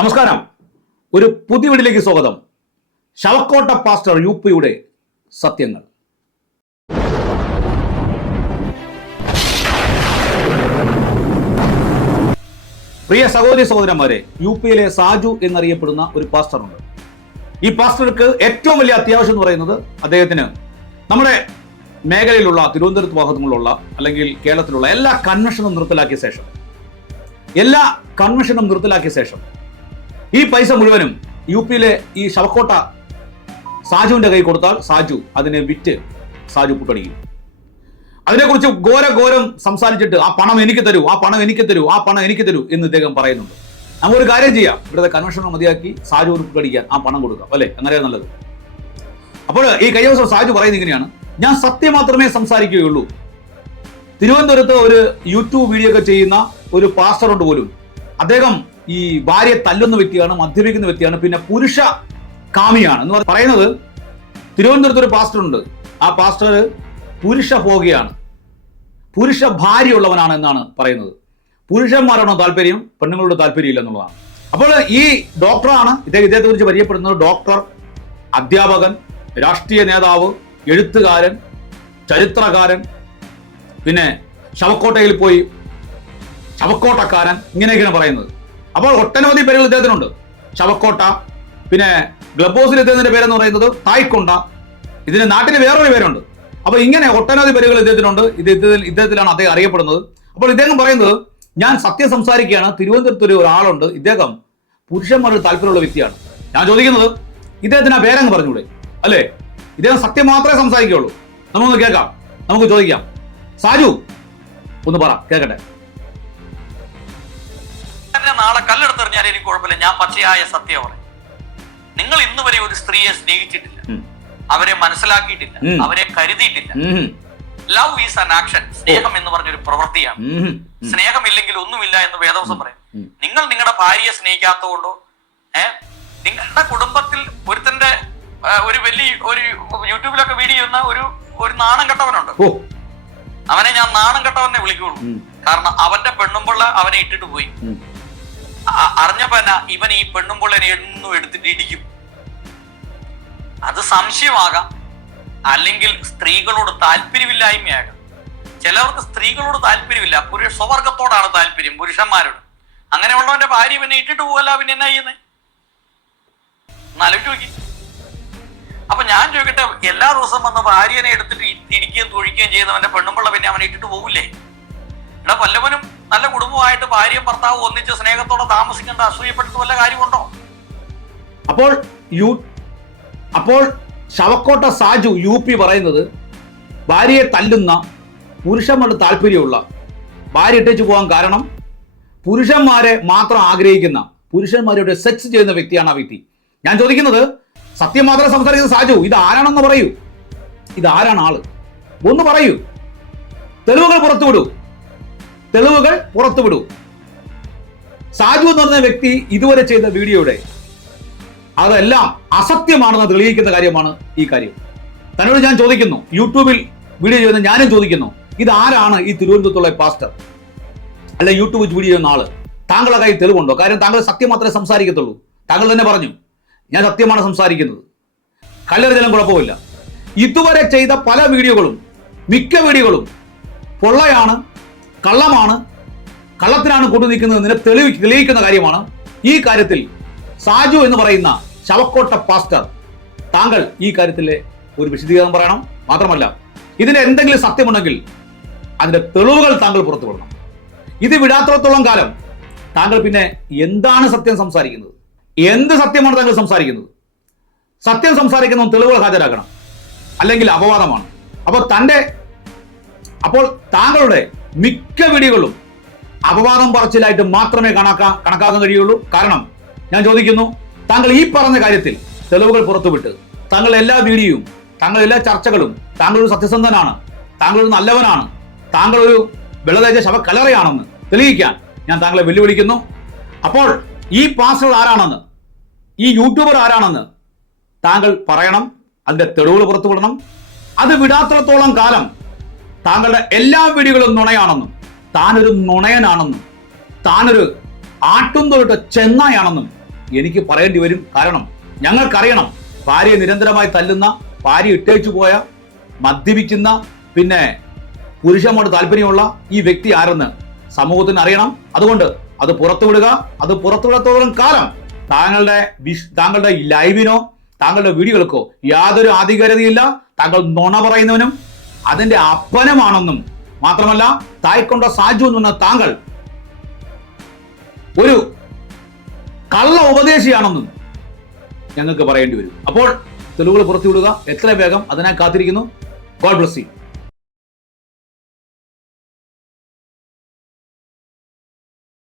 നമസ്കാരം. ഒരു പുതിയ വീടിലേക്ക് സ്വാഗതം. ശവക്കോട്ട പാസ്റ്റർ യു പിയുടെ സത്യങ്ങൾ. പ്രിയ സഹോദരി സഹോദരന്മാരെ യു പിയിലെ സാജു എന്നറിയപ്പെടുന്ന ഒരു പാസ്റ്ററുണ്ട്. ഈ പാസ്റ്റർക്ക് ഏറ്റവും വലിയ അത്യാവശ്യം എന്ന് പറയുന്നത് അദ്ദേഹത്തിന് നമ്മുടെ മേഖലയിലുള്ള തിരുവനന്തപുരത്ത് ഭാഗത്തുള്ള അല്ലെങ്കിൽ കേരളത്തിലുള്ള എല്ലാ കൺവെൻഷനും നിർത്തലാക്കിയ ശേഷം. എല്ലാ കൺവെൻഷനും നിർത്തലാക്കിയ ശേഷം. ഈ പൈസ മുഴുവനും യു പിയിലെ ഈ ശവക്കോട്ട സാജുവിന്റെ കൈ കൊടുത്താൽ സാജു അതിനെ വിറ്റ് സാജു പുട്ടടിക്കും. അതിനെക്കുറിച്ച് ഘോര ഘോരം സംസാരിച്ചിട്ട് ആ പണം എനിക്ക് തരൂ ആ പണം എനിക്ക് തരൂ ആ പണം എനിക്ക് തരൂ എന്ന് ഇദ്ദേഹം പറയുന്നുണ്ട്. നമുക്കൊരു കാര്യം ചെയ്യാം. ഇവിടുത്തെ കൺവെൻഷൻ മതിയാക്കി സാജു ഒരു പുട്ടടിക്കാൻ ആ പണം കൊടുക്കാം അല്ലേ? അങ്ങനെയാണ് നല്ലത്. അപ്പോൾ ഈ കഴിഞ്ഞ ദിവസം സാജു പറയുന്നത് ഇങ്ങനെയാണ്. ഞാൻ സത്യം മാത്രമേ സംസാരിക്കുകയുള്ളൂ. തിരുവനന്തപുരത്ത് ഒരു യൂട്യൂബ് വീഡിയോ ഒക്കെ ചെയ്യുന്ന ഒരു പാസ്റ്റർ ഉണ്ട് പോലും. അദ്ദേഹം ഈ ഭാര്യയെ തല്ലുന്ന വ്യക്തിയാണ് മദ്യപിക്കുന്ന വ്യക്തിയാണ് പിന്നെ പുരുഷ കാമിയാണ് എന്ന് പറയുന്നത് തിരുവനന്തപുരത്ത് ഒരു പാസ്റ്റർ ഉണ്ട്. ആ പാസ്റ്റർ പുരുഷ ഭോഗിയാണ്. പുരുഷ ഭാര്യയുള്ളവനാണ് എന്നാണ് പറയുന്നത്. പുരുഷന്മാരാണോ താല്പര്യം പെണ്ണുങ്ങളോട് താല്പര്യമില്ല എന്നുള്ളതാണ്. അപ്പോൾ ഈ ഡോക്ടറാണ് ഇദ്ദേഹം ഇദ്ദേഹത്തെ കുറിച്ച് പരിചയപ്പെടുന്നത് ഡോക്ടർ അധ്യാപകൻ രാഷ്ട്രീയ നേതാവ് എഴുത്തുകാരൻ ചരിത്രകാരൻ പിന്നെ ശവക്കോട്ടയിൽ പോയി ശവക്കോട്ടക്കാരൻ ഇങ്ങനെയൊക്കെയാണ് പറയുന്നത്. അപ്പോൾ ഒട്ടനവധി പേരുകൾ ഇദ്ദേഹത്തിനുണ്ട്. ശവക്കോട്ട പിന്നെ ഗ്ലബ് ഹൗസിൽ ഇദ്ദേഹത്തിന്റെ പേരെന്ന് പറയുന്നത് തായ്ക്കൊണ്ട ഇതിന് നാട്ടിന് വേറൊരു പേരുണ്ട്. അപ്പോൾ ഇങ്ങനെ ഒട്ടനവധി പേരുകൾ ഇദ്ദേഹത്തിനുണ്ട്. ഇത് ഇദ്ദേഹത്തിലാണ് അദ്ദേഹം അറിയപ്പെടുന്നത്. അപ്പോൾ ഇദ്ദേഹം പറയുന്നത് ഞാൻ സത്യം സംസാരിക്കുകയാണ്. തിരുവനന്തപുരത്ത് ഒരു ഒരാളുണ്ട്. ഇദ്ദേഹം പുരുഷന്മാരുടെ താല്പര്യമുള്ള വ്യക്തിയാണ്. ഞാൻ ചോദിക്കുന്നത് ഇദ്ദേഹത്തിന് ആ പേരങ്ങ് പറഞ്ഞൂടെ? അല്ലേ? ഇദ്ദേഹം സത്യം മാത്രമേ സംസാരിക്കുകയുള്ളൂ. നമുക്കൊന്ന് കേൾക്കാം. നമുക്ക് ചോദിക്കാം. സാജു ഒന്ന് പറ കേൾക്കട്ടെ. കല്ലെടുത്തെറിഞ്ഞാൽ എനിക്ക് കുഴപ്പമില്ല. ഞാൻ പച്ചയായ സത്യം പറയും. നിങ്ങൾ ഇന്ന് വരെ ഒരു സ്ത്രീയെ സ്നേഹിച്ചിട്ടില്ല. അവരെ മനസ്സിലാക്കിയിട്ടില്ല. അവരെ കരുതിയിട്ടില്ല. ലവ് ഈസ് ആൻ ആക്ഷൻ സ്നേഹം എന്ന് പറഞ്ഞ ഒരു പ്രവൃത്തിയാണ്. സ്നേഹം ഇല്ലെങ്കിൽ സ്നേഹമില്ലെങ്കിൽ ഒന്നുമില്ല എന്ന് വേദവസം പറയും. നിങ്ങൾ നിങ്ങളുടെ ഭാര്യയെ സ്നേഹിക്കാത്തതുകൊണ്ടോ? ഏഹ് നിങ്ങളുടെ കുടുംബത്തിൽ ഒരുത്തന്റെ ഒരു വലിയ ഒരു യൂട്യൂബിലൊക്കെ വീഡിയോ ചെയ്യുന്ന ഒരു ഒരു നാണം കെട്ടവനുണ്ട്. അവനെ ഞാൻ നാണം കെട്ടവനെ വിളിക്കുള്ളൂ. കാരണം അവന്റെ പെണ്ണുമ്പിള്ള അവനെ ഇട്ടിട്ട് പോയി. അറിഞ്ഞപ്പോ ഇവൻ ഈ പെണ്ണും പുള്ളനെ എന്നും എടുത്തിട്ട് ഇടിക്കും അത് സംശയമാകാം. അല്ലെങ്കിൽ സ്ത്രീകളോട് താല്പര്യമില്ലായ്മയാകാം. ചിലവർക്ക് സ്ത്രീകളോട് താല്പര്യമില്ല. പുരുഷ സ്വവർഗത്തോടാണ് താല്പര്യം പുരുഷന്മാരോട്. അങ്ങനെയുള്ളവന്റെ ഭാര്യ പിന്നെ ഇട്ടിട്ട് പോകല്ല പിന്നെ എന്നാ ചെയ്യുന്നത് എന്നാലോചിച്ച് നോക്കി. അപ്പൊ ഞാൻ ചോദിക്കട്ടെ എല്ലാ ദിവസവും വന്ന് ഭാര്യനെ എടുത്തിട്ട് ഇടിക്കുകയും തൊഴിക്കുകയും ചെയ്യുന്നവന്റെ പെണ്ണുമ്പിള്ള പിന്നെ അവനെ ഇട്ടിട്ട് പോകില്ലേ എടാ വല്ലവനും നല്ല കുടുംബമായിട്ട് ഭാര്യയും ഭർത്താവും ഒന്നിച്ച് സ്നേഹത്തോടെ താമസിക്കേണ്ട അസൂയപ്പെട്ടിട്ട് വല്ല കാര്യമുണ്ടോ? അപ്പോൾ യു അപ്പോൾ ശവക്കോട്ട സാജു യു പി പറയുന്നത് ഭാര്യയെ തല്ലുന്ന പുരുഷന്മാരുടെ താല്പര്യമുള്ള ഭാര്യ ഇട്ടേച്ചു പോകാൻ കാരണം പുരുഷന്മാരെ മാത്രം ആഗ്രഹിക്കുന്ന പുരുഷന്മാരോട് സെക്സ് ചെയ്യുന്ന വ്യക്തിയാണ് ആ വ്യക്തി. ഞാൻ ചോദിക്കുന്നത് സത്യം മാത്രം സംസാരിക്കുന്ന സാജു ഇത് ആരാണെന്ന് പറയൂ. ഇത് ആരാണ് ആൾ? ഒന്ന് പറയൂ. തെളിവുകൾ പുറത്തുവിടൂ. തെളിവുകൾ പുറത്തുവിടൂ. സാജു എന്ന് പറഞ്ഞ വ്യക്തി ഇതുവരെ ചെയ്ത വീഡിയോയുടെ അതെല്ലാം അസത്യമാണെന്ന് തെളിയിക്കുന്ന കാര്യമാണ് ഈ കാര്യം. തന്നോട് ഞാൻ ചോദിക്കുന്നു യൂട്യൂബിൽ വീഡിയോ ചെയ്യുന്ന ഞാനും ചോദിക്കുന്നു ഇത് ആരാണ് ഈ തിരുവനന്തപുരത്തുള്ള പാസ്റ്റർ? അല്ലെ യൂട്യൂബ് വീഡിയോ ചെയ്യുന്ന ആൾ? താങ്കളുടെ കയ്യിൽ തെളിവുണ്ടോ? കാര്യം താങ്കൾ സത്യം മാത്രമേ സംസാരിക്കത്തുള്ളൂ. താങ്കൾ തന്നെ പറഞ്ഞു ഞാൻ സത്യമാണ് സംസാരിക്കുന്നത്. കല്ലെറിഞ്ഞാലും കുഴപ്പമില്ല. ഇതുവരെ ചെയ്ത പല വീഡിയോകളും മിക്ക വീഡിയോകളും പൊള്ളയാണ് കള്ളമാണ്. കള്ളത്തിനാണ് കൊണ്ടു നിൽക്കുന്നതിന് തെളിവ് തെളിയിക്കുന്ന കാര്യമാണ്. ഈ കാര്യത്തിൽ സാജു എന്ന് പറയുന്ന ശവക്കോട്ട പാസ്റ്റർ താങ്കൾ ഈ കാര്യത്തിലെ ഒരു വിശദീകരണം പറയണം. മാത്രമല്ല ഇതിന് എന്തെങ്കിലും സത്യമുണ്ടെങ്കിൽ അതിന്റെ തെളിവുകൾ താങ്കൾ പുറത്തു പുറത്തുവിടണം ഇത് വിടാത്തോളം കാലം താങ്കൾ പിന്നെ എന്താണ് സത്യം സംസാരിക്കുന്നത്? എന്ത് സത്യമാണ് താങ്കൾ സംസാരിക്കുന്നത്? സത്യം സംസാരിക്കുന്ന തെളിവുകൾ ഹാജരാക്കണം. അല്ലെങ്കിൽ അപവാദമാണ്. അപ്പോൾ തന്റെ അപ്പോൾ താങ്കളുടെ മിക്ക വീഡിയോകളും അപവാദം പറച്ചിലായിട്ട് മാത്രമേ കണക്കാ കണക്കാക്കാൻ കഴിയുള്ളൂ. കാരണം ഞാൻ ചോദിക്കുന്നു താങ്കൾ ഈ പറഞ്ഞ കാര്യത്തിൽ തെളിവുകൾ പുറത്തുവിട്ട് താങ്കൾ എല്ലാ വീഡിയോയും താങ്കൾ എല്ലാ ചർച്ചകളും താങ്കൾ ഒരു സത്യസന്ധനാണ് താങ്കൾ ഒരു നല്ലവനാണ് താങ്കൾ ഒരു വെള്ളതേജ ശവക്കലറയാണെന്ന് തെളിയിക്കാൻ ഞാൻ താങ്കളെ വെല്ലുവിളിക്കുന്നു. അപ്പോൾ ഈ പാസ്റ്റർ ആരാണെന്ന് ഈ യൂട്യൂബർ ആരാണെന്ന് താങ്കൾ പറയണം അതിന്റെ തെളിവുകൾ പുറത്തുവിടണം. അത് വിടാത്തിടത്തോളം കാലം താങ്കളുടെ എല്ലാ വീഡിയോകളും നുണയാണെന്നും താനൊരു നുണയനാണെന്നും താനൊരു ആട്ടും തൊഴിട്ട് ചെന്നായാണെന്നും എനിക്ക് പറയേണ്ടി വരും. കാരണം ഞങ്ങൾക്കറിയണം ഭാര്യയെ നിരന്തരമായി തല്ലുന്ന ഭാര്യ ഇട്ടേച്ചു പോയ മദ്യപിക്കുന്ന പിന്നെ പുരുഷനോട് താല്പര്യമുള്ള ഈ വ്യക്തി ആരെന്ന് സമൂഹത്തിന് അറിയണം. അതുകൊണ്ട് അത് പുറത്തുവിടുക. അത് പുറത്തുവിടത്തോളം കാലം താങ്കളുടെ താങ്കളുടെ ലൈവിനോ താങ്കളുടെ വീഡിയോകൾക്കോ യാതൊരു ആധികാരികതയില്ല. താങ്കൾ നുണ പറയുന്നവനും അതിന്റെ അപ്പനമാണെന്നും മാത്രമല്ല തായ്ക്കൊണ്ട സാജു എന്ന് പറഞ്ഞ താങ്കൾ ഒരു കള്ള ഉപദേശിയാണെന്നും ഞങ്ങൾക്ക് പറയേണ്ടി വരും. അപ്പോൾ തെളിവുകൾ പുറത്തുവിടുക. എത്ര വേഗം അതിനായി കാത്തിരിക്കുന്നു. God bless you.